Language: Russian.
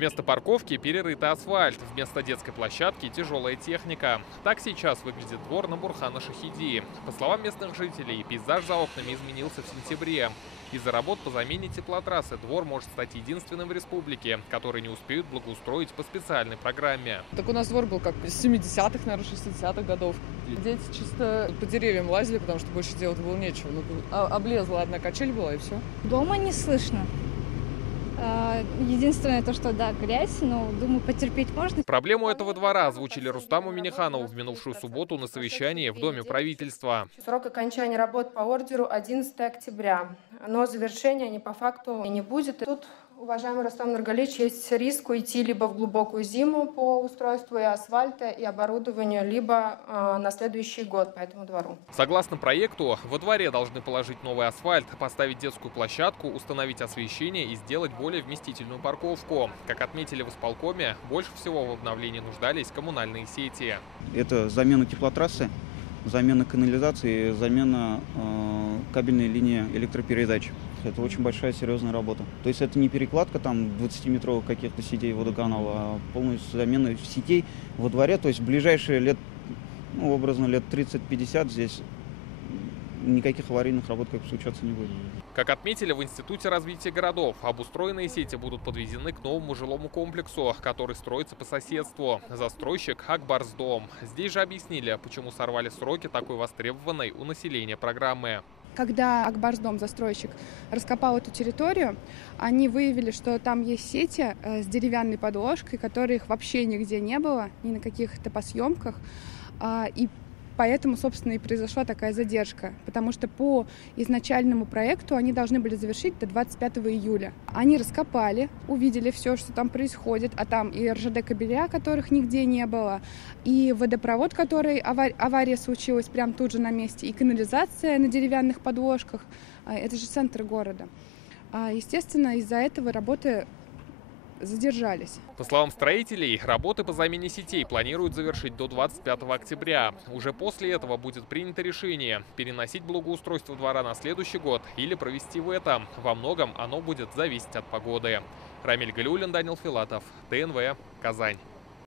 Вместо парковки перерытый асфальт, вместо детской площадки тяжелая техника. Так сейчас выглядит двор на Бурхана-Шахиди. По словам местных жителей, пейзаж за окнами изменился в сентябре. Из-за работ по замене теплотрассы двор может стать единственным в республике, который не успеют благоустроить по специальной программе. Так у нас двор был как из 70-х, наверное, 60-х годов. Дети чисто по деревьям лазили, потому что больше делать было нечего. Ну, облезла одна качель была и все. Дома не слышно. Единственное то, что да, грязь, но думаю, потерпеть можно. Проблему этого двора озвучили Рустаму Миниханову в минувшую субботу на совещании в Доме правительства. Срок окончания работ по ордеру 11 октября, но завершения по факту не будет. Тут, уважаемый Рустам Нургалиевич, есть риск уйти либо в глубокую зиму по устройству и асфальта, и оборудованию, либо на следующий год по этому двору. Согласно проекту, во дворе должны положить новый асфальт, поставить детскую площадку, установить освещение и сделать более вместительную парковку. Как отметили в исполкоме, больше всего в обновлении нуждались коммунальные сети. Это замена теплотрассы, замена канализации, замена кабельной линии электропередач. Это очень большая серьезная работа. То есть это не перекладка там 20-метровых каких-то сетей водоканала, а полностью замена сетей во дворе. То есть в ближайшие лет, образно лет 30-50 здесь никаких аварийных работ как случаться не будет. Как отметили в Институте развития городов, обустроенные сети будут подведены к новому жилому комплексу, который строится по соседству. Застройщик Акбарсдом. Здесь же объяснили, почему сорвали сроки такой востребованной у населения программы. Когда Акбарсдом, застройщик, раскопал эту территорию, они выявили, что там есть сети с деревянной подложкой, которых вообще нигде не было, ни на каких топосъемках. И поэтому, собственно, и произошла такая задержка, потому что по изначальному проекту они должны были завершить до 25 июля. Они раскопали, увидели все, что там происходит, а там и РЖД кабеля, которых нигде не было, и водопровод, который авария случилась прямо тут же на месте, и канализация на деревянных подложках. Это же центр города. Естественно, из-за этого работы задержались. По словам строителей, работы по замене сетей планируют завершить до 25 октября. Уже после этого будет принято решение – переносить благоустройство двора на следующий год или провести в этом. Во многом оно будет зависеть от погоды. Рамиль Галиуллин, Данил Филатов, ТНВ, Казань.